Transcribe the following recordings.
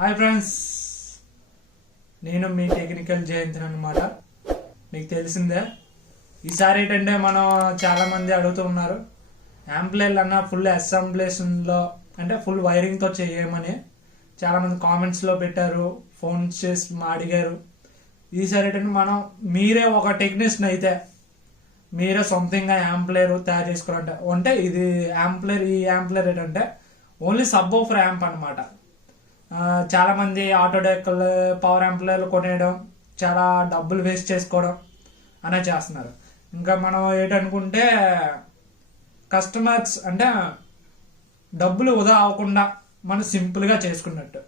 Hi friends, నేను మీ technical జయంతిని అనమాట. మీకు తెలిసిందే. ఈసారి ఏంటంటే మనం చాలామంది అడుగుతూ ఉన్నారు, యాంప్లైర్లు అన్న ఫుల్ అసెంబ్లేషన్లో అంటే ఫుల్ వైరింగ్తో చేయమని చాలామంది కామెంట్స్లో పెట్టారు, ఫోన్ చేసి అడిగారు. ఈసారి ఏంటంటే మనం మీరే ఒక టెక్నీషియన్ అయితే మీరే సొంతంగా యాంప్లైర్ తయారు చేసుకోవాలంటే అంటే ఇది ఈ యాంప్లైర్ ఏంటంటే ఓన్లీ సబ్ ఊఫర్ యాంప్ అనమాట. చాలా మంది ఆటోడెక్కలు పవర్ యాంప్లైర్లు కొనేయడం, చాలా డబ్బులు వేస్ట్ చేసుకోవడం అనే చేస్తున్నారు. ఇంకా మనం ఏంటనుకుంటే కస్టమర్స్ అంటే డబ్బులు వృధా అవ్వకుండా మనం సింపుల్గా చేసుకున్నట్టు,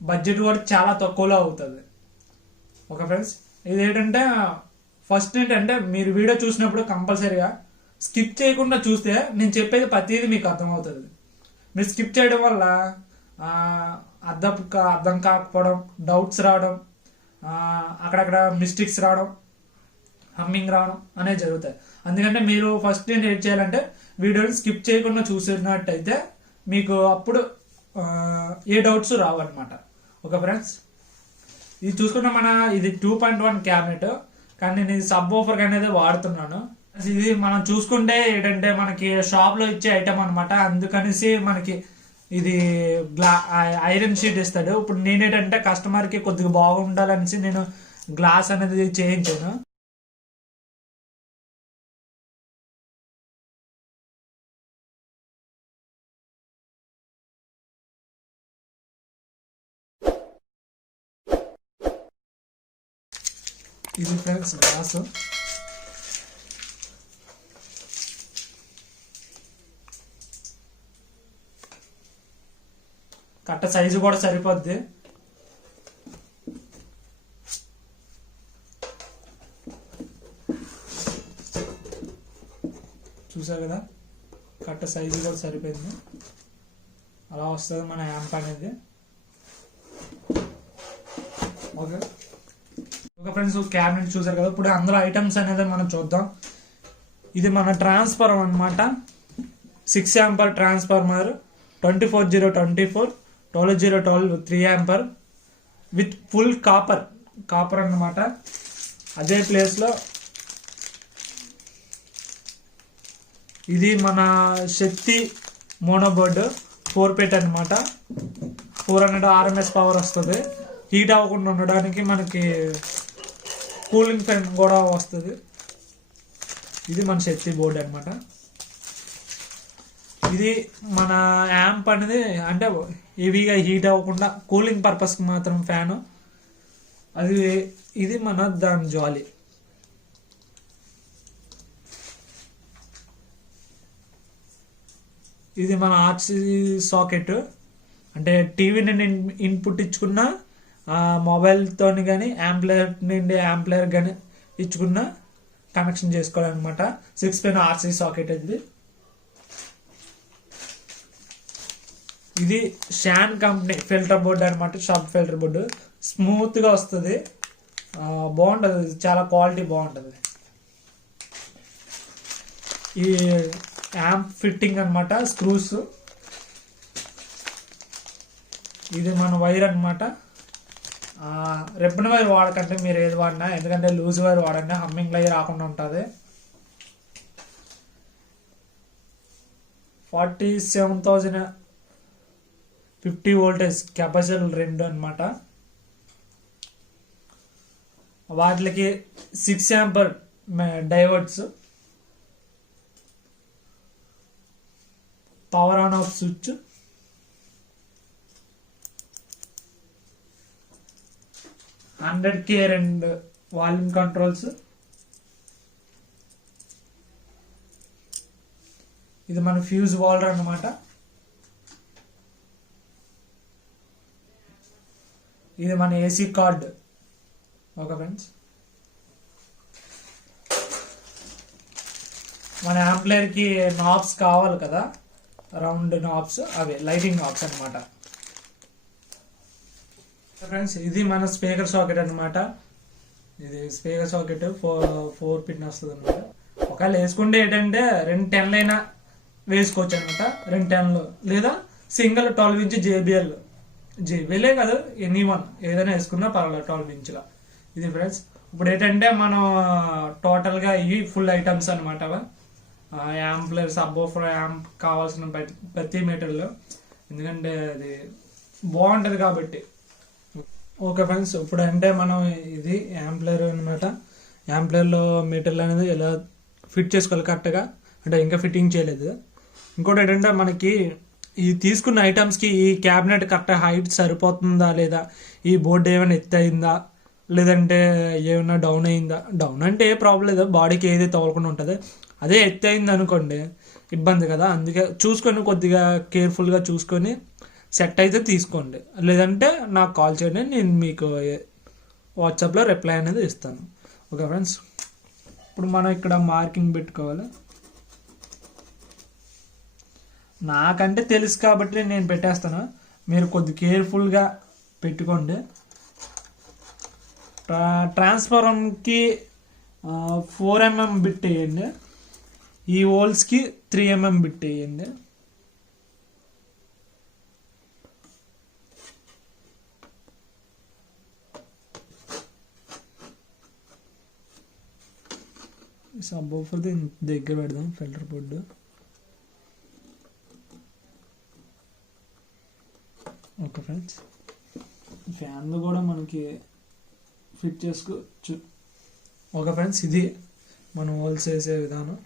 బడ్జెట్ కూడా చాలా తక్కువలో అవుతుంది. ఓకే ఫ్రెండ్స్, ఇది ఏంటంటే ఫస్ట్ ఏంటంటే మీరు వీడియో చూసినప్పుడు కంపల్సరీగా స్కిప్ చేయకుండా చూస్తే నేను చెప్పేది ప్రతిదీ మీకు అర్థమవుతుంది. మీరు స్కిప్ చేయడం వల్ల అర్థం కాకపోవడం, డౌట్స్ రావడం, అక్కడక్కడ మిస్టేక్స్ రావడం, హమ్మింగ్ రావడం అనేది జరుగుతాయి. అందుకంటే మీరు ఫస్ట్ ఏంటి ఏం చేయాలంటే వీడియోని స్కిప్ చేయకుండా చూసినట్టయితే మీకు అప్పుడు ఏ డౌట్స్ రావన్నమాట. ఓకే ఫ్రెండ్స్, ఇది చూసుకున్న ఇది 2.1 క్యాబినెట్, కానీ నేను ఇది సబ్ ఊఫర్ అనేది వాడుతున్నాను. ఇది మనం చూసుకుంటే ఏంటంటే మనకి షాప్లో ఇచ్చే ఐటమ్ అనమాట. అందుకనేసి మనకి ఇది ఐరన్ షీట్ ఇస్తాడు. ఇప్పుడు నేనేంటంటే కస్టమర్కి కొద్దిగా బాగుండాలనేసి నేను గ్లాస్ అనేది చేయించాను. ఇది ఫ్రెండ్స్ గ్లాసు. కట్ట సైజు కూడా సరిపోద్ది. చూసారు కదా, కట్ట సైజు కూడా సరిపోయింది. అలా వస్తుంది మన యాంప్ అనేది. ఓకే ఓకే ఫ్రెండ్స్, క్యాబినెట్ చూసారు కదా. ఇప్పుడు అందులో ఐటమ్స్ అనేది మనం చూద్దాం. ఇది మన ట్రాన్స్ఫార్మర్ అనమాట. 6 hamper transformer, 24024 12012 3 hamper with full copper అన్నమాట. అదే ప్లేస్లో ఇది మన శక్తి మోనోబోర్డు 4 పెట్ అనమాట. 400 RMS పవర్ వస్తుంది. హీట్ అవ్వకుండా ఉండడానికి మనకి కూలింగ్ ఫ్యాన్ కూడా వస్తుంది. ఇది మన శక్తి బోర్డు అనమాట. ఇది మన యాంప్ అనేది అంటే హెవీగా హీట్ అవ్వకుండా కూలింగ్ పర్పస్కి మాత్రం ఫ్యాను. ఇది మన దాని జాలి. ఇది మన ఆర్సీ సాకెట్, అంటే టీవీని ఇన్పుట్ ఇచ్చుకున్న మొబైల్తో కానీ యాంప్లైర్ నుండి యాంప్లైర్ కానీ ఇచ్చుకున్న కనెక్షన్ చేసుకోవాలన్నమాట. 6 పిన్ ఆర్సీ సాకెట్ ఇది. ఇది షాన్ కంపెనీ ఫిల్టర్ బోర్డు అనమాట. సబ్ ఫిల్టర్ బోర్డు స్మూత్గా వస్తుంది, బాగుంటుంది, చాలా క్వాలిటీ బాగుంటుంది. ఈ యాంప్ ఫిట్టింగ్ అనమాట, స్క్రూస్. ఇది మన వైర్ అనమాట. రిబ్బన్ వైర్ వాడకంటే మీరు ఏది వాడినా, ఎందుకంటే లూజ్ వైర్ వాడండి, హమ్మింగ్ లై రాకుండా ఉంటుంది. 47,050 వోల్టేజ్ కెపాసిటర్ 2 అనమాట. వాటికి 6 hamper diverts, power on off switch, K and volume controls. ఇది మన ఫ్యూజ్ వాల్డర్ అన్నమాట. ఇది మన ఏసీ కార్డ్. ఓకే ఫ్రెండ్స్, మన యాంప్లైర్కి నాబ్స్ కావాలి కదా, రౌండ్ నాబ్స్, అవి లైటింగ్ నాబ్స్ అనమాట. ఫ్రెండ్స్, ఇది మన స్పీకర్ సాకెట్ అనమాట. ఇది స్పీకర్ సాకెట్ 4 పిన్ వస్తుంది అనమాట. ఒకవేళ వేసుకుంటే ఏంటంటే 2 10 అయినా వేసుకోవచ్చు అనమాట. 2 10 లేదా సింగిల్ 12 ఇంచ్ JBL జేబీఎలే కాదు, ఎనీ వన్ ఏదైనా వేసుకున్నా పర్వాలేదు 12 ఇంచుల. ఇది ఫ్రెండ్స్. ఇప్పుడు ఏంటంటే మనం టోటల్గా ఇవి ఫుల్ ఐటమ్స్ అనమాట. యాంప్లర్, సబ్బోఫర్, యాంప్ కావాల్సిన ప్రతి మెటీరియల్, ఎందుకంటే అది బాగుంటుంది కాబట్టి. ఓకే ఫ్రెండ్స్, ఇప్పుడు అంటే మనం ఇది యాంప్లర్ అనమాట. యాంప్లర్లో మెటీరియల్ అనేది ఎలా ఫిట్ చేసుకోవాలి కరెక్ట్గా, అంటే ఇంకా ఫిట్టింగ్ చేయలేదు. ఇంకోటి ఏంటంటే మనకి ఈ తీసుకున్న ఐటమ్స్కి ఈ క్యాబినెట్ కరెక్ట్ హైట్ సరిపోతుందా లేదా, ఈ బోర్డు ఏమైనా ఎత్తు అయిందా లేదంటే ఏమైనా డౌన్ అయిందా. డౌన్ అంటే ఏ ప్రాబ్లం లేదు, బాడీకి ఏది తగలకుండా ఉంటుంది. అదే ఎత్తు అయింది అనుకోండి ఇబ్బంది కదా. అందుకే చూసుకొని కొద్దిగా కేర్ఫుల్గా చూసుకొని సెట్ అయితే తీసుకోండి. లేదంటే నాకు కాల్ చేయండి, నేను మీకు వాట్సాప్లో రిప్లై అనేది ఇస్తాను. ఓకే ఫ్రెండ్స్, ఇప్పుడు మనం ఇక్కడ మార్కింగ్ పెట్టుకోవాలి. నాకంటే తెలుసు కాబట్టి నేను పెట్టేస్తాను, మీరు కొద్ది కేర్ఫుల్గా పెట్టుకోండి. ట్రాన్స్ఫార్మర్కి 4 mm బిట్ వేయండి, ఈ హోల్స్కి 3 mm బిట్ వేయండి. సబ్బోఫర్ది దగ్గర పెడదాం ఫిల్టర్ బోర్డు. ఓకే ఫ్రెండ్స్, ఫ్యాన్లు కూడా మనకి ఫిట్ చేసుకోవచ్చు. ఓకే ఫ్రెండ్స్, ఇది మనం హోల్స్ వేసే విధానం.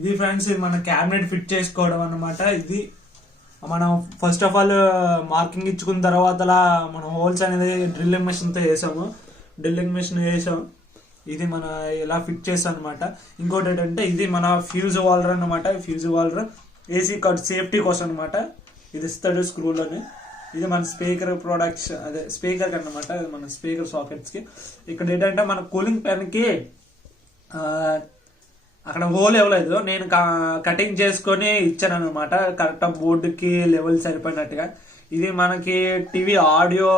ఇది ఫ్రెండ్స్, ఇది మన క్యాబినెట్ ఫిట్ చేసుకోవడం అన్నమాట. ఇది మనం ఫస్ట్ ఆఫ్ ఆల్ మార్కింగ్ ఇచ్చుకున్న తర్వాత మనం హోల్స్ అనేది డ్రిల్లింగ్ మెషిన్తో వేసాము. డ్రిల్లింగ్ మెషిన్ వేసాము, ఇది మన ఎలా ఫిట్ చేస్తాం అనమాట. ఇంకోటి ఏంటంటే ఇది మన ఫ్యూజ్ వాల్డర్ అనమాట. ఫ్యూజ్ వాల్డర్ ఏసీ కార్డ్ సేఫ్టీ కోసం అనమాట. ఇది ఇస్తాడు స్క్రూలోని. ఇది మన స్పీకర్ ప్రొడక్ట్స్, అదే స్పీకర్ అనమాట, మన స్పీకర్ సాకెట్స్కి. ఇక్కడ ఏంటంటే మన కూలింగ్ ఫ్యాన్కి అక్కడ హోల్ ఇవ్వలేదు, నేను కటింగ్ చేసుకొని ఇచ్చాను అనమాట, కరెక్ట్గా బోర్డుకి లెవెల్ సరిపోయినట్టుగా. ఇది మనకి టీవీ ఆడియో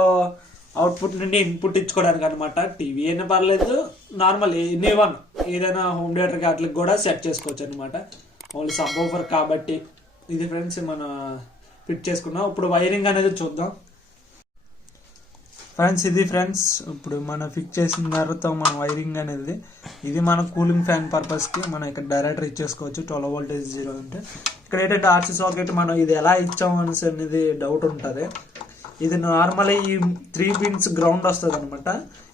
అవుట్పుట్ నుండి ఇన్పుట్ ఇచ్చుకోవడానికి అనమాట. టీవీ అయినా పర్లేదు, నార్మల్ ఎనీ వన్ ఏదైనా హోమ్ థియేటర్కి అట్లకి కూడా సెట్ చేసుకోవచ్చు అనమాట. ఓన్లీ సబ్ ఓఫర్ కాబట్టి. ఇది ఫ్రెండ్స్ మన ఫిట్ చేసుకున్నాం. ఇప్పుడు వైరింగ్ అనేది చూద్దాం ఫ్రెండ్స్. ఇది ఫ్రెండ్స్, ఇప్పుడు మనం ఫిక్స్ చేసిన తర్వాత మన వైరింగ్ అనేది ఇది మన కూలింగ్ ఫ్యాన్ పర్పస్కి మనం ఇక్కడ డైరెక్టర్ ఇచ్చేసుకోవచ్చు. 12 voltage 0 అంటే. ఇక్కడ ఏంటంటే ఆర్సీ సాకెట్ మనం ఇది ఎలా ఇచ్చాము అనేది డౌట్ ఉంటుంది. ఇది నార్మల్ ఈ 3 pins గ్రౌండ్ వస్తుంది అనమాట.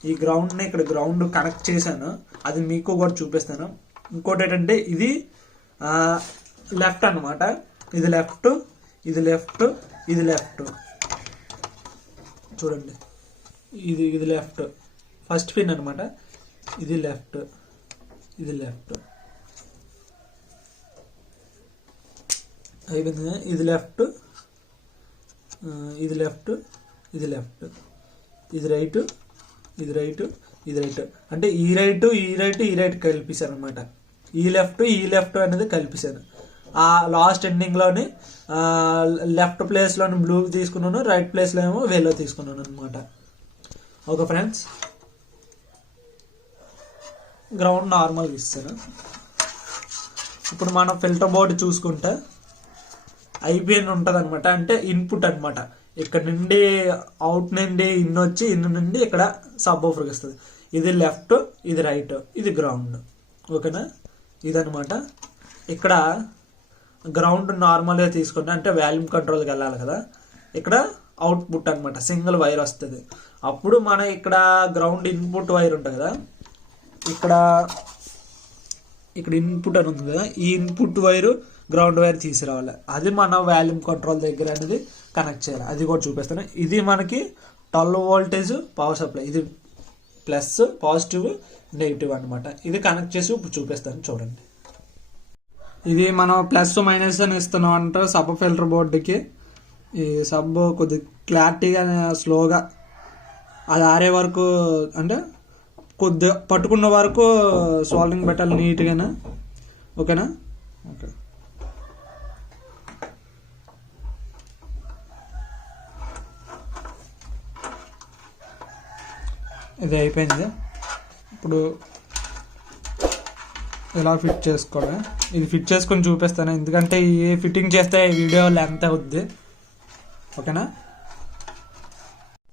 ఈ గ్రౌండ్ని ఇక్కడ గ్రౌండ్ కనెక్ట్ చేశాను, అది మీకు కూడా చూపిస్తాను. ఇంకోటి ఏంటంటే ఇది లెఫ్ట్ అనమాట. ఇది లెఫ్ట్, ఇది లెఫ్ట్, ఇది లెఫ్ట్. చూడండి, ఇది లెఫ్ట్ ఫస్ట్ పిన్ అనమాట. ఇది లెఫ్ట్, ఇది లెఫ్ట్ అయిపోయింది. ఇది లెఫ్ట్, ఇది లెఫ్ట్, ఇది లెఫ్ట్, ఇది రైట్, ఇది రైట్, ఇది రైట్. అంటే ఈ రైట్, ఈ రైట్, ఈ రైట్ కలిపేశాను అనమాట. ఈ లెఫ్ట్, ఈ లెఫ్ట్ అనేది కలిపేశాను. ఆ లాస్ట్ ఎండింగ్లోని లెఫ్ట్ ప్లేస్లోని బ్లూ తీసుకున్నాను, రైట్ ప్లేస్లో ఏమో వెల్లో తీసుకున్నాను అనమాట. ఓకే ఫ్రెండ్స్, గ్రౌండ్ నార్మల్గా ఇస్తాను. ఇప్పుడు మనం ఫిల్టర్ బోర్డు చూసుకుంటే ఐబిఎన్ ఉంటుంది అనమాట, అంటే ఇన్పుట్ అనమాట. ఇక్కడ నుండి అవుట్ నుండి ఇన్ వచ్చి ఇన్ నుండి ఇక్కడ సబ్ ఓఫర్కి వస్తుంది. ఇది లెఫ్ట్, ఇది రైట్, ఇది గ్రౌండ్. ఓకేనా, ఇదనమాట. ఇక్కడ గ్రౌండ్ నార్మల్గా తీసుకుంటే అంటే వాల్యూమ్ కంట్రోల్కి వెళ్ళాలి కదా, ఇక్కడ అవుట్పుట్ అనమాట, సింగిల్ వైర్ వస్తుంది. అప్పుడు మన ఇక్కడ గ్రౌండ్ ఇన్పుట్ వైర్ ఉంటుంది కదా, ఇక్కడ ఇన్పుట్ అని ఉంది కదా, ఈ ఇన్పుట్ వైరు గ్రౌండ్ వైర్ తీసుకురావాలి. అది మన వాల్యూమ్ కంట్రోల్ దగ్గర అనేది కనెక్ట్ చేయాలి. అది కూడా చూపిస్తాను. ఇది మనకి 12 voltage పవర్ సప్లై. ఇది ప్లస్, పాజిటివ్, నెగిటివ్ అనమాట. ఇది కనెక్ట్ చేసి ఇప్పుడు చూపిస్తాను చూడండి. ఇది మనం ప్లస్ మైనస్ అని ఇస్తున్నాం అంటే సబ్ ఫిల్టర్ బోర్డుకి. ఈ సబ్ కొద్ది క్లారిటీగా స్లోగా అది ఆరే వరకు, అంటే కొద్దిగా పట్టుకున్న వరకు సాల్వింగ్ పెట్టాలి నీట్గానే. ఓకేనా, ఓకే. ఇది అయిపోయింది. ఇప్పుడు ఎలా ఫిట్ చేసుకోవడం, ఇది ఫిట్ చేసుకొని చూపిస్తాను. ఎందుకంటే ఈ ఫిట్టింగ్ చేస్తే వీడియో లెంత్ అవుద్ది. ఓకేనా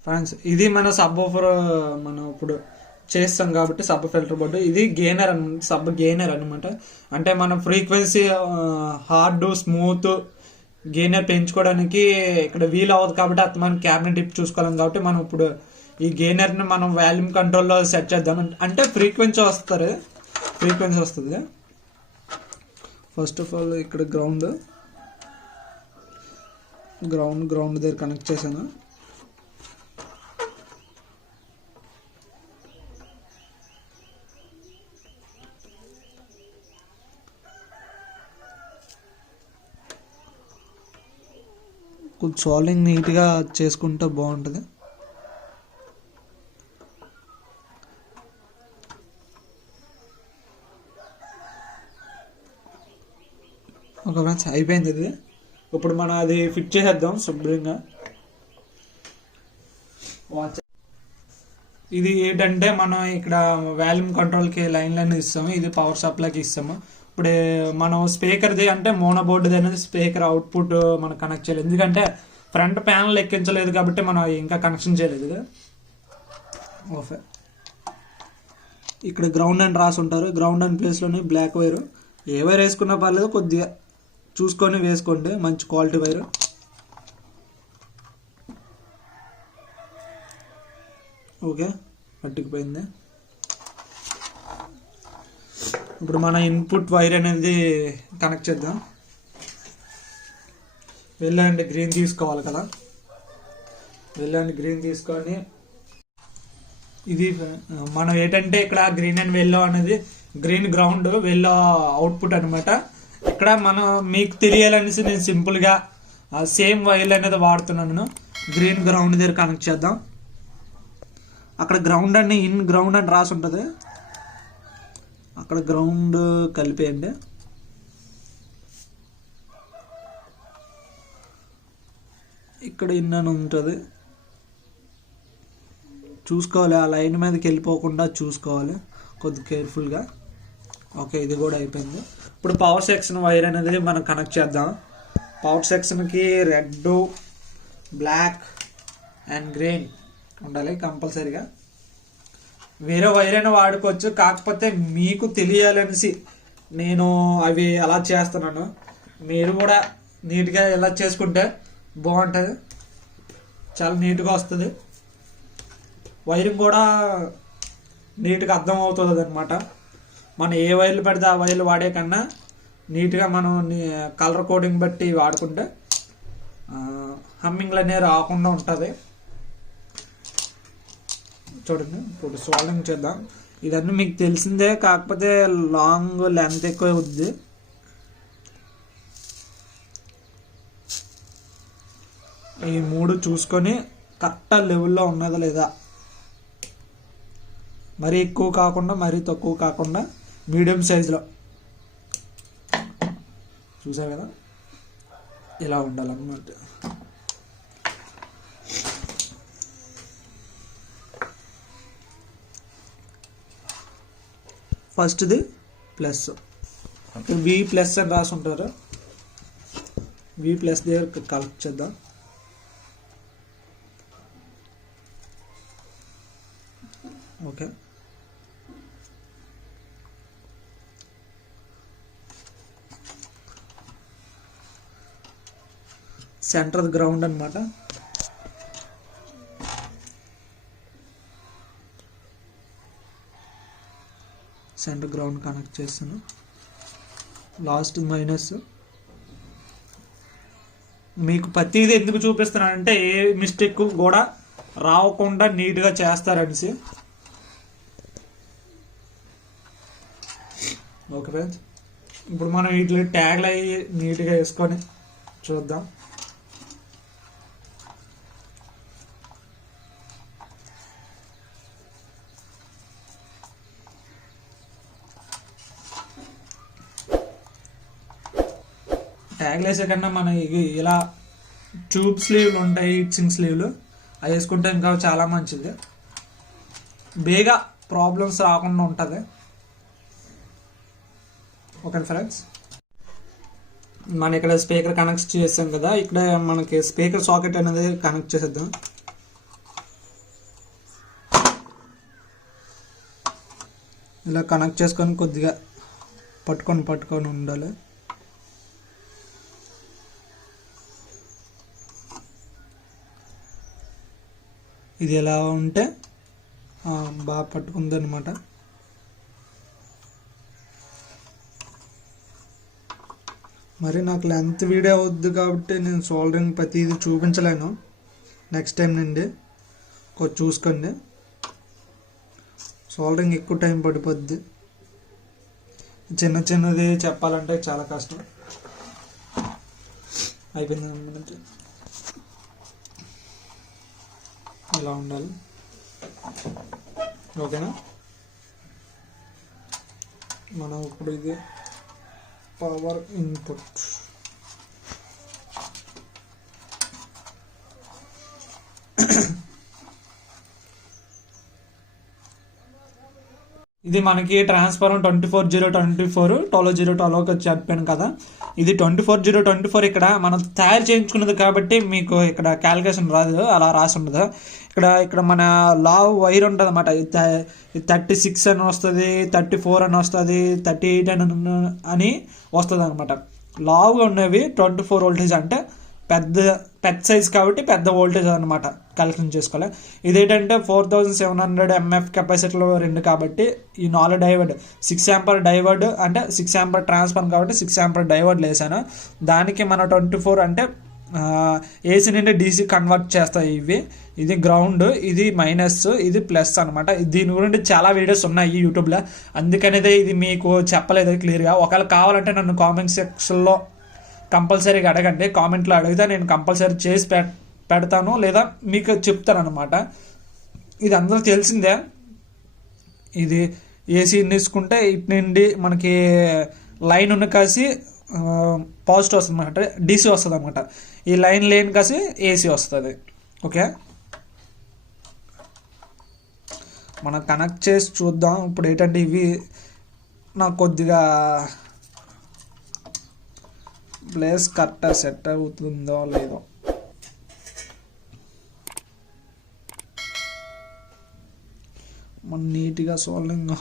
ఫ్రెండ్స్, ఇది మన సబ్ ఆఫర్ మనం ఇప్పుడు చేస్తాం కాబట్టి సబ్ ఫిల్టర్ బోర్డు. ఇది గెయినర్ సబ్ గెయినర్ అనమాట. అంటే మనం ఫ్రీక్వెన్సీ హార్డ్ స్మూత్ గెయినర్ పెంచుకోవడానికి ఇక్కడ వీల్ అవ్వదు కాబట్టి అది మనం క్యాబినెట్ టిప్ చూసుకోలేం కాబట్టి మనం ఇప్పుడు ఈ గెయినర్ని మనం వాల్యూమ్ కంట్రోల్లో సెట్ చేద్దాం. అంటే ఫ్రీక్వెన్సీ వస్తుంది. ఫస్ట్ ఆఫ్ ఆల్ ఇక్కడ గ్రౌండ్ దగ్గర కనెక్ట్ చేశాను. కొంచెం సాల్వింగ్ నీట్గా చేసుకుంటే బాగుంటుంది. ఓకే ఫ్రెండ్స్, అయిపోయింది ఇది. ఇప్పుడు మనం అది ఫిట్ చేసేద్దాం శుభ్రంగా. ఇది ఏంటంటే మనం ఇక్కడ వాల్యూమ్ కంట్రోల్కి లైన్లన్నీ ఇస్తాము, ఇది పవర్ సప్లైకి ఇస్తాము. ఇప్పుడు మనం స్పీకర్ది అంటే మోనో బోర్డుది అనేది స్పీకర్ అవుట్పుట్ మనం కనెక్ట్ చేయలేదు, ఎందుకంటే ఫ్రంట్ ప్యానల్ ఎక్కించలేదు కాబట్టి మనం ఇంకా కనెక్షన్ చేయలేదు. ఓకే, ఇక్కడ గ్రౌండ్ అని రాసి ఉంటారు. గ్రౌండ్ అండ్ ప్లేస్లోని బ్లాక్ వైర్, ఏ వైర్ వేసుకున్నా పర్లేదు, కొద్దిగా చూసుకొని వేసుకోండి, మంచి క్వాలిటీ వైర్. ఓకే, పట్టుకుపోయింది. ఇప్పుడు మన ఇన్పుట్ వైర్ అనేది కనెక్ట్ చేద్దాం. వెళ్ళండి గ్రీన్ తీసుకోవాలి కదా, గ్రీన్ తీసుకొని ఇది మనం ఏంటంటే ఇక్కడ గ్రీన్ అండ్ వెల్లో అనేది గ్రీన్ గ్రౌండ్ వెల్లో అవుట్పుట్ అనమాట. ఇక్కడ మనం మీకు తెలియాలనేసి నేను సింపుల్గా సేమ్ వైర్ అనేది వాడుతున్నాను. గ్రీన్ గ్రౌండ్ దగ్గర కనెక్ట్ చేద్దాం. అక్కడ గ్రౌండ్ అని ఇన్ గ్రౌండ్ అని రాసి ఉంటుంది, అక్కడ గ్రౌండ్ కలిపేయండి. ఇక్కడ ఇన్ అని ఉంటుంది, చూసుకోవాలి ఆ లైన్ మీదకి వెళ్ళిపోకుండా చూసుకోవాలి కొద్దిగా కేర్ఫుల్గా. ఓకే, ఇది కూడా అయిపోయింది. ఇప్పుడు పవర్ సెక్షన్ వైర్ అనేది మనం కనెక్ట్ చేద్దాం. పవర్ సెక్షన్కి రెడ్, బ్లాక్ అండ్ గ్రీన్ ఉండాలి కంపల్సరీగా. వేరే వైర్ అయినా వాడుకోవచ్చు, కాకపోతే మీకు తెలియాలనేసి నేను అవి అలా చేస్తున్నాను. మీరు కూడా నీట్గా ఎలా చేసుకుంటే బాగుంటుంది, చాలా నీట్గా వస్తుంది. వైరింగ్ కూడా నీట్గా అర్థం అవుతుంది అనమాట. మనం ఏ వైర్లు పెడితే ఆ వైర్లు వాడే కన్నా నీట్గా మనం కలర్ కోడింగ్ బట్టి వాడుకుంటే హమ్మింగ్లు అనేవి రాకుండా ఉంటుంది. చూడండి, ఇప్పుడు సాల్వింగ్ చేద్దాం. ఇదన్నీ మీకు తెలిసిందే, కాకపోతే లాంగ్ లెంత్ ఎక్కువ అవుద్ది. ఈ మూడు చూసుకొని కరెక్ట్ లెవెల్లో ఉన్నదా లేదా, మరీ ఎక్కువ కాకుండా మరీ తక్కువ కాకుండా మీడియం సైజులో, చూసారు కదా ఇలా ఉండాలన్నమాట. ఫస్ట్ది ప్లస్, వి ప్లస్ అని రాసి ఉంటారు. వి ప్లస్ దగ్గర కలెక్ట్ చేద్దాం. ఓకే, సెంటర్ గ్రౌండ్ అనమాట. సెంటర్ గ్రౌండ్ కనెక్ట్ చేస్తాను. Last minus. మీకు ప్రతిదీ ఎందుకు చూపిస్తున్నానంటే ఏ మిస్టేక్ కూడా రాకుండా నీట్గా చేస్తారనేసి. ఓకే ఫ్రెండ్స్, ఇప్పుడు మనం వీటిలో ట్యాగ్లు అయ్యి నీట్గా వేసుకొని చూద్దాం. ట్యాగ్లు వేసే కన్నా మన ఇలా ట్యూబ్ స్లీవ్లు ఉంటాయి, ఇచ్చింగ్ స్లీవ్లు, అవి వేసుకుంటే ఇంకా చాలా మంచిది, బేగా ప్రాబ్లమ్స్ రాకుండా ఉంటుంది. ఓకే ఫ్రెండ్స్, మన ఇక్కడ స్పీకర్ కనెక్ట్ చేసాం కదా, ఇక్కడ మనకి స్పీకర్ సాకెట్ అనేది కనెక్ట్ చేసేద్దాం. ఇలా కనెక్ట్ చేసుకొని కొద్దిగా పట్టుకొని ఉండాలి. ఇది ఎలా ఉంటే బాగా పట్టుకుందనమాట. మరి నాకు లెంత్ వీడియో అవుద్ది కాబట్టి నేను సోల్డరింగ్ ప్రతిదీ చూపించలేను. నెక్స్ట్ టైం నుండి కొంచెం చూసుకోండి. సోల్డరింగ్ ఎక్కువ టైం పడిపోద్ది. చిన్నది చెప్పాలంటే చాలా కష్టం. అయిపోయింది. ఇలా ఉండాలి. ఓకేనా? మనం ఇప్పుడు ఇది పవర్ ఇన్పుట్. ఇది మనకి ట్రాన్స్ఫార్మర్ 24024 12 చెప్పాను కదా. ఇది 24024 ఇక్కడ మనం తయారు చేయించుకున్నది కాబట్టి మీకు ఇక్కడ క్యాలిక్యులేషన్ రాదు, అలా రాసి ఉండదు. ఇక్కడ మన లావ్ వైర్ ఉంటుంది అన్నమాట. 36 అని వస్తుంది, 34 అని వస్తుంది, 38 అని వస్తుంది అనమాట. లావుగా ఉన్నవి 24 వోల్టేజ్ అంటే పెద్ద సైజ్ కాబట్టి పెద్ద వోల్టేజ్ అనమాట, క్యాలిక్యులేషన్ చేసుకోవాలి. ఇదేంటంటే 4700 mF కెపాసిటీలో 2 కాబట్టి ఈ 4 డైవర్డ్ 6 ఆంపర్ డైవర్డ్ అంటే 6 ఆంపర్ ట్రాన్స్ఫార్మర్ కాబట్టి 6 ఆంపర్ డైవర్డ్లు వేసాను. దానికి మన 24 అంటే ఏసీ నుండి డీసీ కన్వర్ట్ చేస్తాయి ఇవి. ఇది గ్రౌండ్, ఇది మైనస్, ఇది ప్లస్ అనమాట. దీని గురించి చాలా వీడియోస్ ఉన్నాయి యూట్యూబ్లో, అందుకనేది ఇది మీకు చెప్పలేదు క్లియర్గా. ఒకవేళ కావాలంటే నన్ను కామెంట్ సెక్షన్లో కంపల్సరీగా అడగండి. కామెంట్లో అడిగితే నేను కంపల్సరీ చేసి పెడతాను, లేదా మీకు చెప్తాను అనమాట. ఇది అందరూ తెలిసిందే. ఇది ఏసీ తీసుకుంటే ఇటు నుండి మనకి లైన్ ఉన్న కాసి పాజిటివ్ వస్తుంది అనమాట, డీసీ వస్తుంది అనమాట. ఈ లైన్ లేని కాసి ఏసీ వస్తుంది. ఓకే, మనం కనెక్ట్ చేసి చూద్దాం. ఇప్పుడు ఏంటంటే ఇవి నాకు కొద్దిగా ప్లేస్ కరెక్ట్గా సెట్ అవుతుందో లేదో. మనం నీట్గా సోల్డరింగ్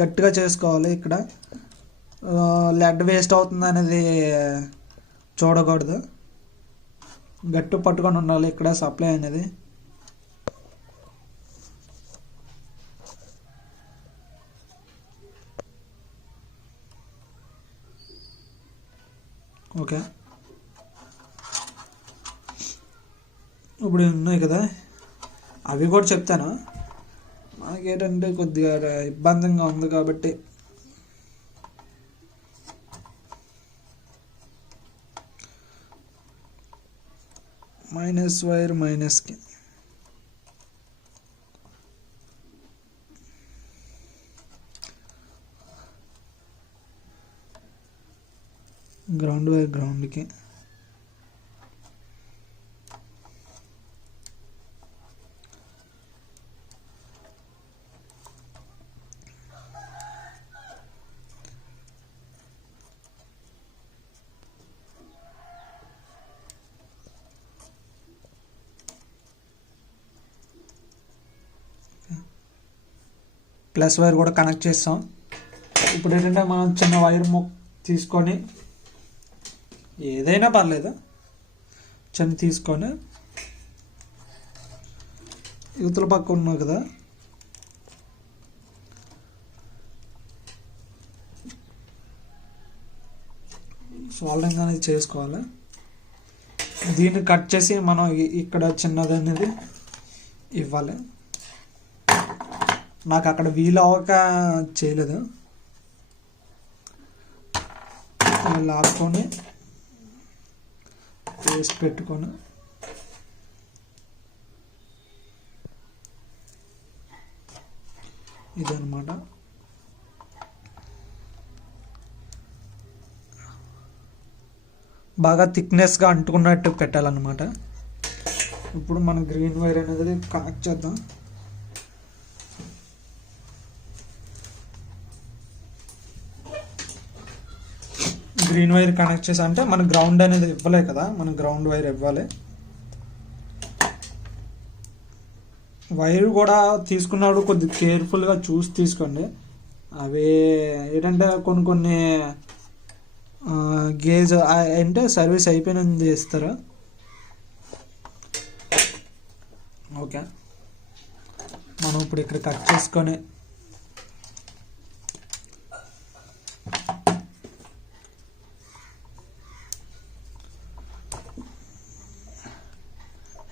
గట్టిగా చేసుకోవాలి. ఇక్కడ లెడ్ వేస్ట్ అవుతుంది అనేది చూడకూడదు, గట్టి పట్టుకొని ఉండాలి ఇక్కడ సప్లై అనేది. ఓకే, ఇప్పుడు ఉన్నాయి కదా, అవి కూడా చెప్తాను. మనకేంటంటే కొద్దిగా ఇబ్బందిగా ఉంది కాబట్టి మైనస్ వైర్ మైనస్కి, గ్రౌండ్ వైర్ గ్రౌండ్కి. ప్లస్ వైర్ కూడా కనెక్ట్ చేస్తాం. ఇప్పుడు ఏంటంటే మనం చిన్న వైర్ తీసుకొని, ఏదైనా పర్లేదు, చిన్న తీసుకొని యువతల పక్క ఉన్నావు కదా, సోల్డరింగ్ అనేది చేసుకోవాలి. దీన్ని కట్ చేసి మనం ఇక్కడ చిన్నది అనేది ఇవ్వాలి. నాకు అక్కడ వీలు అవ్వక చేయలేదు. లాక్కొని వేసి పెట్టుకొని ఇదన్నమాట. బాగా థిక్నెస్గా అంటుకున్నట్టు పెట్టాలన్నమాట. ఇప్పుడు మనం గ్రీన్ వైర్ అనేది కనెక్ట్ చేద్దాం. గ్రీన్ వైర్ కనెక్ట్ చేసి, అంటే మన గ్రౌండ్ అనేది ఇవ్వలే కదా, మన గ్రౌండ్ వైర్ ఇవ్వాలి. వైర్ కూడా తీసుకున్నప్పుడు కొద్దిగా కేర్ఫుల్గా చూసి తీసుకోండి. అవి ఏంటంటే కొన్ని గేజ్ అంటే సర్వీస్ అయిపోయినందు చేస్తారు. ఓకే, మనం ఇప్పుడు ఇక్కడ కట్ చేసుకొని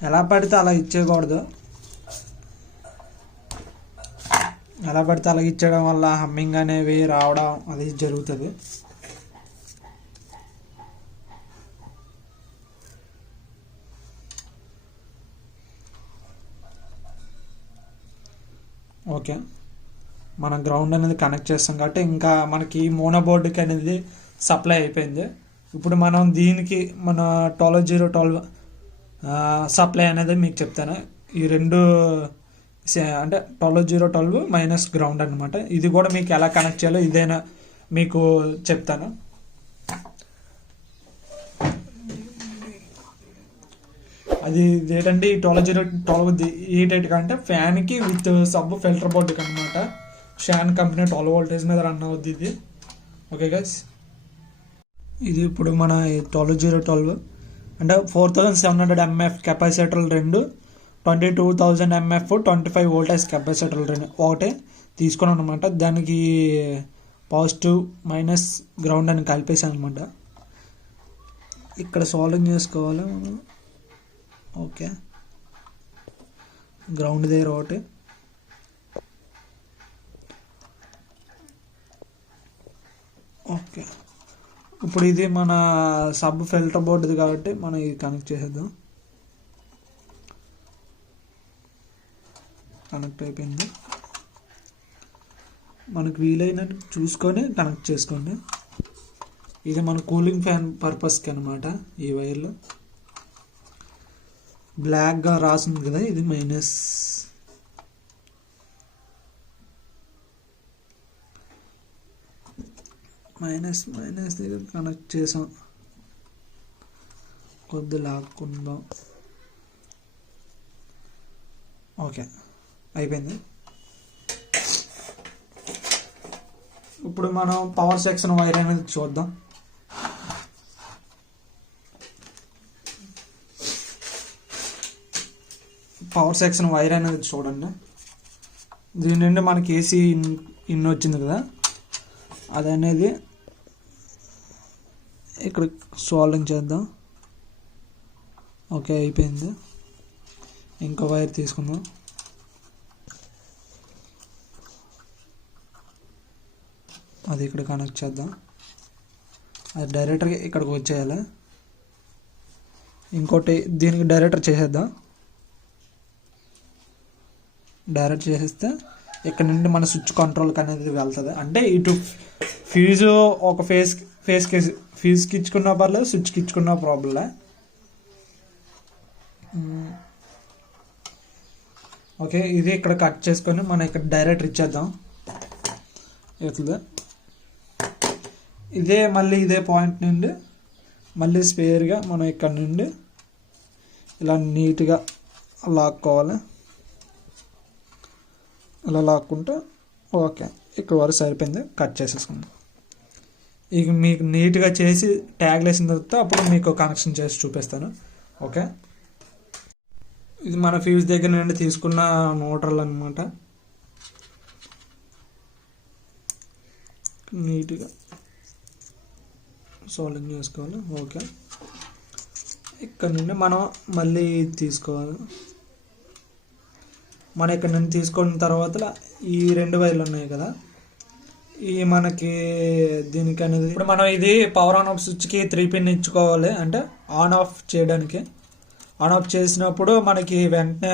ఎలా పడితే అలా ఇచ్చేయకూడదు. ఎలా పడితే అలా ఇచ్చడం వల్ల హమ్మింగ్ అనేవి రావడం అది జరుగుతుంది. ఓకే, మన గ్రౌండ్ అనేది కనెక్ట్ చేస్తాం కాబట్టి ఇంకా మనకి మోనో బోర్డుకి అనేది సప్లై అయిపోయింది. ఇప్పుడు మనం దీనికి మన 12012 సప్లై అనేది మీకు చెప్తాను. ఈ రెండు అంటే 12012 మైనస్ గ్రౌండ్ అనమాట. ఇది కూడా మీకు ఎలా కనెక్ట్ చేయాలో ఇదైనా మీకు చెప్తాను. అది ఏంటంటే ఈ 12012 ఏంటంటే అంటే ఫ్యాన్కి విత్ సబ్ ఫిల్టర్ బోర్డుకి అనమాట. షాన్ కంపెనీ 12 వోల్టేజ్ మీద రన్ అవుద్ది ఇది. ఓకే గైస్, ఇది ఇప్పుడు మన 12012 అంటే 4700 mAh కెపాసిటర్లు రెండు, 22,000 mAh 25 వోల్టేజ్ కెపాసిటర్లు రెండు ఒకటే తీసుకున్నాను అనమాట. దానికి పాజిటివ్ మైనస్ గ్రౌండ్ అని కలిపేసాను అనమాట. ఇక్కడ సాల్వింగ్ చేసుకోవాలి మనం. ఓకే, గ్రౌండ్ దగ్గర ఒకటి, ఓకే. ఇప్పుడు ఇది మన సబ్ ఫిల్టర్ బోర్డుది కాబట్టి మనం ఇది కనెక్ట్ చేసేద్దాం. కనెక్ట్ అయిపోయింది. మనకు వీలైనట్టు చూసుకొని కనెక్ట్ చేసుకోండి. ఇది మన కూలింగ్ ఫ్యాన్ పర్పస్కి అనమాట. ఈ వైర్లు బ్లాక్గా రాసింది కదా, ఇది మైనస్. మైనస్ దగ్గర కనెక్ట్ చేసాం. కొద్ది లాక్కుందాం. ఓకే, అయిపోయింది. ఇప్పుడు మనం పవర్ సెక్షన్ వైర్ అనేది చూద్దాం. పవర్ సెక్షన్ వైర్ అనేది చూడండి. దీని నుండి మనకి ఏసీ ఇన్ వచ్చింది కదా, అది అనేది ఇక్కడ సాల్వింగ్ చేద్దాం. ఓకే, అయిపోయింది. ఇంకో వైర్ తీసుకుందాం. అది ఇక్కడ కనెక్ట్ చేద్దాం. అది డైరెక్టర్గా ఇక్కడికి వచ్చేయాలి. ఇంకోటి దీనికి డైరెక్టర్ చేసేద్దాం. డైరెక్ట్ చేసేస్తే ఇక్కడ నుండి మన స్విచ్ కంట్రోల్కి అనేది వెళ్తుంది. అంటే ఇటు ఫ్యూజు ఒక ఫ్యూజ్కి ఇచ్చుకున్నా పర్లేదు, స్విచ్కి ఇచ్చుకున్నా ప్రాబ్లమే. ఓకే, ఇది ఇక్కడ కట్ చేసుకొని మనం ఇక్కడ డైరెక్టర్ ఇచ్చేద్దాం. అవుతుంది. ఇదే పాయింట్ నుండి మళ్ళీ స్పేర్గా మనం ఇక్కడ నుండి ఇలా నీట్గా లాక్కోవాలి. ఇలా లాక్కుంటే ఓకే, ఇక్కడ వరకు సరిపోయింది. కట్ చేసేసుకుందాం. ఇక మీకు నీట్గా చేసి ట్యాగ్ వేసిన తర్వాత అప్పుడు మీకు కనెక్షన్ చేసి చూపిస్తాను. ఓకే, ఇది మన ఫ్యూజ్ దగ్గర నుండి తీసుకున్న న్యూట్రల్ అనమాట. నీట్గా సాల్వింగ్ చేసుకోవాలి. ఓకే, ఇక్కడ నుండి మనం మళ్ళీ తీసుకోవాలి. మన ఇక్కడ నుండి తీసుకున్న తర్వాత ఈ రెండు వైర్లు ఉన్నాయి కదా, ఈ మనకి దీనికి అనేది ఇప్పుడు మనం ఇది పవర్ ఆన్ ఆఫ్ స్విచ్కి 3 పిన్ ఇచ్చుకోవాలి. అంటే ఆన్ ఆఫ్ చేయడానికి. ఆన్ ఆఫ్ చేసినప్పుడు మనకి వెంటనే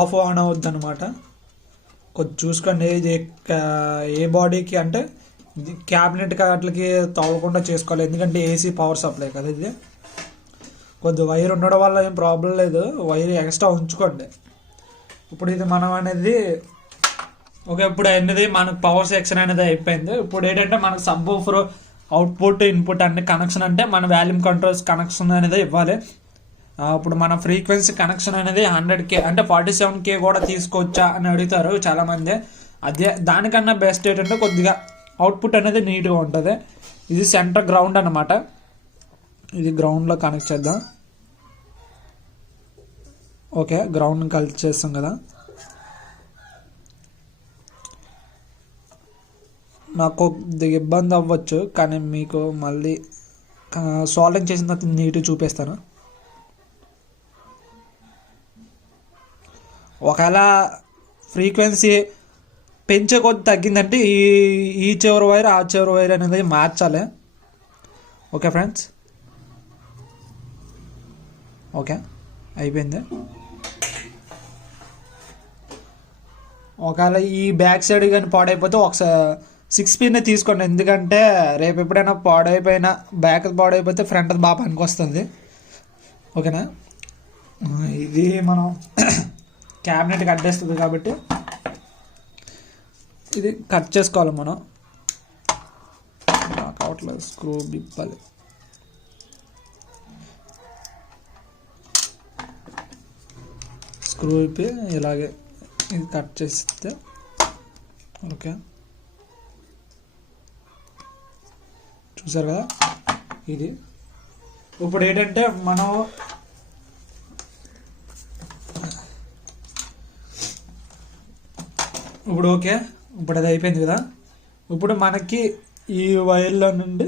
ఆఫ్ ఆన్ అవుద్ది అనమాట. కొంచెం చూసుకోండి. ఇది ఏ బాడీకి అంటే క్యాబినెట్ వాటికి తవ్వకుండా చేసుకోవాలి. ఎందుకంటే ఏసీ పవర్ సప్లై కదా ఇది. కొద్ది వైర్ ఉండడం వల్ల ఏం ప్రాబ్లం లేదు, వైర్ ఎక్స్ట్రా ఉంచుకోండి. ఇప్పుడు ఇది మనం అనేది ఓకే, ఇప్పుడు అనేది మనకు పవర్ సెక్షన్ అనేది అయిపోయింది. ఇప్పుడు ఏంటంటే మనకు సబ్ ఊఫర్ అవుట్పుట్ ఇన్పుట్ అన్ని కనెక్షన్ అంటే మన వాల్యూమ్ కంట్రోల్స్ కనెక్షన్ అనేది ఇవ్వాలి. ఇప్పుడు మన ఫ్రీక్వెన్సీ కనెక్షన్ అనేది 100K అంటే 47K కూడా తీసుకోవచ్చా అని అడుగుతారు చాలామంది. అదే దానికన్నా బెస్ట్ ఏంటంటే కొద్దిగా అవుట్పుట్ అనేది నీట్గా ఉంటుంది. ఇది సెంటర్ గ్రౌండ్ అన్నమాట. ఇది గ్రౌండ్లో కనెక్ట్ చేద్దాం. ఓకే, గ్రౌండ్ కనెక్ట్ చేస్తాం కదా. నాకు కొద్దిగా ఇబ్బంది అవ్వచ్చు, కానీ మీకు మళ్ళీ సాల్వింగ్ చేసిన తర్వాత నీట్గా చూపిస్తాను. ఒకవేళ ఫ్రీక్వెన్సీ పెంచే కొద్ది తగ్గిందంటే ఈ చివరి వైర్ ఆ చివరి వైర్ అనేది మార్చాలి. ఓకే ఫ్రెండ్స్, ఓకే అయిపోయింది. ఒకవేళ ఈ బ్యాక్ సైడ్ కానీ పాడైపోతే ఒకసారి 6 పిన్ తీసుకోండి, ఎందుకంటే రేపు ఎప్పుడైనా పాడైపోయినా బ్యాక్ పాడైపోతే ఫ్రంట్ బాగా పనికి వస్తుంది. ఓకేనా, ఇది మనం క్యాబినెట్కి అడ్డేస్తుంది కాబట్టి ఇది కట్ చేసుకోవాలి మనం. అవట్లేదు, స్క్రూ బిప్పాలి. స్క్రూ విప్పి ఇలాగే ఇది కట్ చేస్తే ఓకే. చూసారు కదా, ఇది ఇప్పుడు ఏంటంటే మనం ఇప్పుడు ఓకే, ఇప్పుడు అది అయిపోయింది కదా. ఇప్పుడు మనకి ఈ వైర్ల నుండి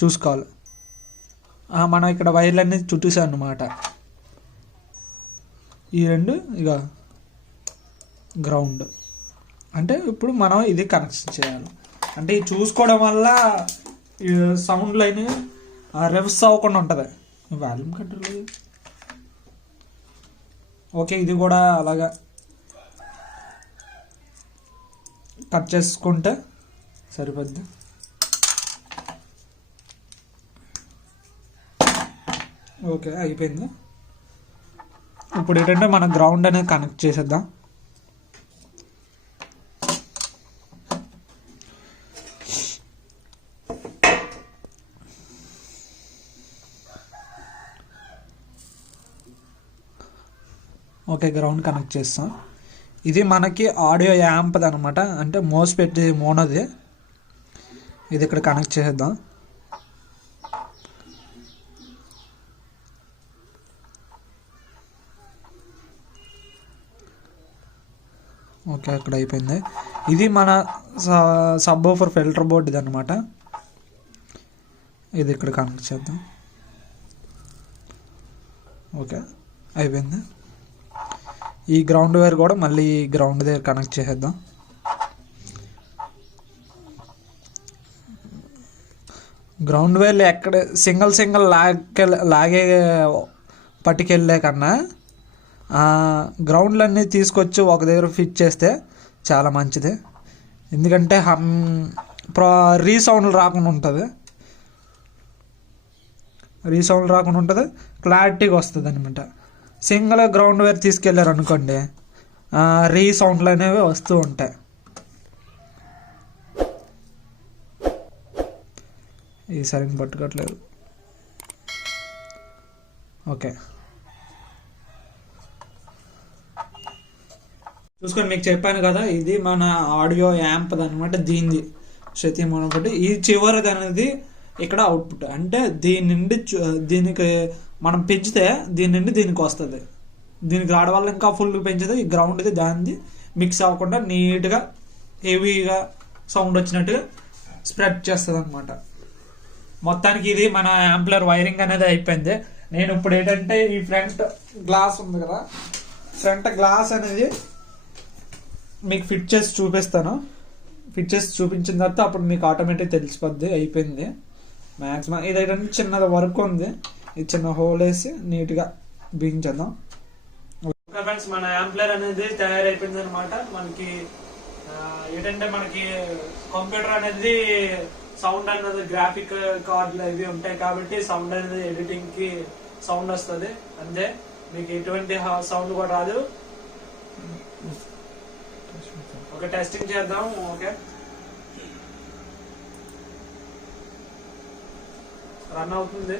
చూసుకోవాలి. మనం ఇక్కడ వైర్లన్నీ చుట్టేసాం అన్నమాట. ఈ రెండు ఇక గ్రౌండ్ అంటే ఇప్పుడు మనం ఇది కనెక్షన్ చేయాలి. అంటే ఇది చూసుకోవడం వల్ల సౌండ్ లైన్ రివర్స్ అవ్వకుండా ఉంటుంది. Volume control okay. ఇది కూడా అలాగా కట్ చేసుకుంటే సరిపోద్ది. ఓకే అయిపోయింది. ఇప్పుడు ఏంటంటే మన గ్రౌండ్ అనేది కనెక్ట్ చేసేద్దాం. ఓకే, గ్రౌండ్ కనెక్ట్ చేస్తాం. ఇది మనకి ఆడియో యాంప్ది అనమాట, అంటే మోస్ పెట్టి మోనోది. ఇది ఇక్కడ కనెక్ట్ చేసేద్దాం. ఓకే, అక్కడ అయిపోయింది. ఇది మన సబ్వూఫర్ ఫిల్టర్ బోర్డ్ ఇది అనమాట. ఇది ఇక్కడ కనెక్ట్ చేద్దాం. ఓకే అయిపోయింది. ఈ గ్రౌండ్ వైర్ కూడా మళ్ళీ గ్రౌండ్ దగ్గర కనెక్ట్ చేసేద్దాం. గ్రౌండ్ వైర్లు ఎక్కడ సింగిల్ లాగే పట్టుకెళ్ళే కన్నా గ్రౌండ్లన్నీ తీసుకొచ్చి ఒక దగ్గర ఫిట్ చేస్తే చాలా మంచిది. ఎందుకంటే రీసౌండ్లు రాకుండా ఉంటుంది, క్లారిటీగా వస్తుంది అనమాట. సింగిల్ గ్రౌండ్ వైర్ తీసుకెళ్ళారు అనుకోండి, రీసౌండ్లు అనేవి వస్తూ ఉంటాయి. ఈ సరిగ్గా పట్టుకోవట్లేదు. ఓకే చూసుకొని మీకు చెప్పాను కదా, ఇది మన ఆడియో యాంప్ది అనమాట. దీనిది శృతి మనబట్టి ఈ చివరిది అనేది ఇక్కడ అవుట్పుట్. అంటే దీని నుండి దీనికి మనం పెంచితే దీని నుండి దీనికి వస్తుంది. దీనికి రావడం వల్ల ఇంకా ఫుల్ పెంచితే ఈ గ్రౌండ్ది దానిది మిక్స్ అవ్వకుండా నీట్గా హెవీగా సౌండ్ వచ్చినట్టుగా స్ప్రెడ్ చేస్తుంది అనమాట. మొత్తానికి ఇది మన యాంప్లర్ వైరింగ్ అనేది అయిపోయింది. నేను ఇప్పుడు ఏంటంటే ఈ ఫ్రంట్ గ్లాస్ ఉంది కదా, ఫ్రంట్ గ్లాస్ అనేది మీకు ఫిట్ చేసి చూపిస్తాను. ఫిట్ చేసి చూపించిన తర్వాత అప్పుడు మీకు ఆటోమేటిక్ తెలిసిపోద్ది అయిపోయింది. మ్యాక్సిమం ఇది ఏంటంటే చిన్నది వర్క్ ఉంది, ఇది చిన్న హోల్ వేసి నీట్గా బిగించేద్దాం. ఓకే ఫ్రెండ్స్, మన యాంప్లర్ అనేది తయారైపోయింది అనమాట. మనకి ఏంటంటే మనకి కంప్యూటర్ అనేది సౌండ్ అనేది గ్రాఫిక్ కార్డులు ఇవి ఉంటాయి కాబట్టి సౌండ్ అనేది ఎడిటింగ్ కి సౌండ్ వస్తుంది అంతే. మీకు ఎటువంటి సౌండ్ కూడా రాదు. ఒక టెస్టింగ్ చేద్దాం. ఓకే రన్ అవుతుంది.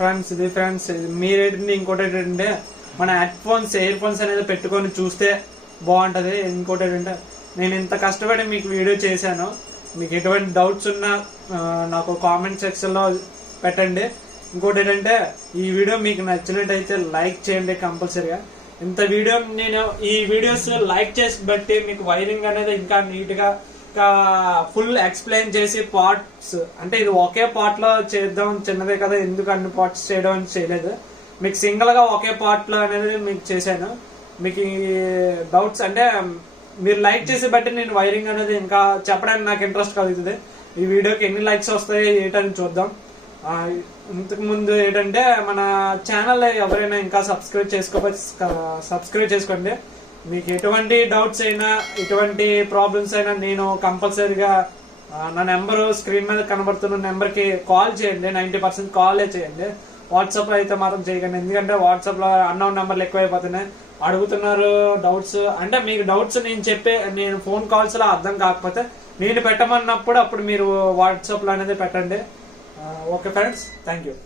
ఫ్రెండ్స్ ఇది మీరేంటంటే ఇంకోటి ఏంటంటే మన ఇయర్ ఫోన్స్ అనేది పెట్టుకొని చూస్తే బాగుంటది. ఇంకోటి ఏంటంటే నేను ఇంత కష్టపడి మీకు వీడియో చేశాను, మీకు ఎటువంటి డౌట్స్ ఉన్నా నాకు కామెంట్ సెక్షన్ లో పెట్టండి. ఇంకోటి ఏంటంటే ఈ వీడియో మీకు నచ్చినట్టయితే లైక్ చేయండి కంపల్సరీగా. ఇంత వీడియో నేను ఈ వీడియోస్ లైక్ చేసి బట్టి మీకు వైరింగ్ అనేది ఇంకా నీట్ గా ఫుల్ ఎక్స్ప్లెయిన్ చేసి పార్ట్స్ అంటే ఇది ఒకే పార్ట్ లో చేద్దాం, చిన్నదే కదా ఎందుకు అన్ని పార్ట్స్ చేయడం అని చేయలేదు. మీకు సింగిల్ గా ఒకే పార్ట్ లో అనేది మీకు చేశాను. మీకు ఈ డౌట్స్ అంటే మీరు లైక్ చేసి బట్టి నేను వైరింగ్ అనేది ఇంకా చెప్పడానికి నాకు ఇంట్రెస్ట్ కలుగుతుంది. ఈ వీడియోకి ఎన్ని లైక్స్ వస్తాయి ఏంటని చూద్దాం. ఇంతకు ముందు ఏంటంటే మన ఛానల్ ఎవరైనా ఇంకా సబ్స్క్రైబ్ చేసుకోండి. మీకు ఎటువంటి డౌట్స్ అయినా ఎటువంటి ప్రాబ్లమ్స్ అయినా నేను కంపల్సరీగా నా నెంబరు స్క్రీన్ మీద కనబడుతున్న నెంబర్కి కాల్ చేయండి. 90% కాలే చేయండి. వాట్సాప్ లో అయితే మాత్రం చేయకండి, ఎందుకంటే వాట్సాప్ లో అన్నోన్ నెంబర్లు ఎక్కువైపోతున్నాయి. అడుగుతున్నారు డౌట్స్ అంటే మీకు డౌట్స్ నేను ఫోన్ కాల్స్ లో అర్థం కాకపోతే నేను పెట్టమన్నప్పుడు అప్పుడు మీరు వాట్సాప్ లో అనేది పెట్టండి. Okay friends, thank you.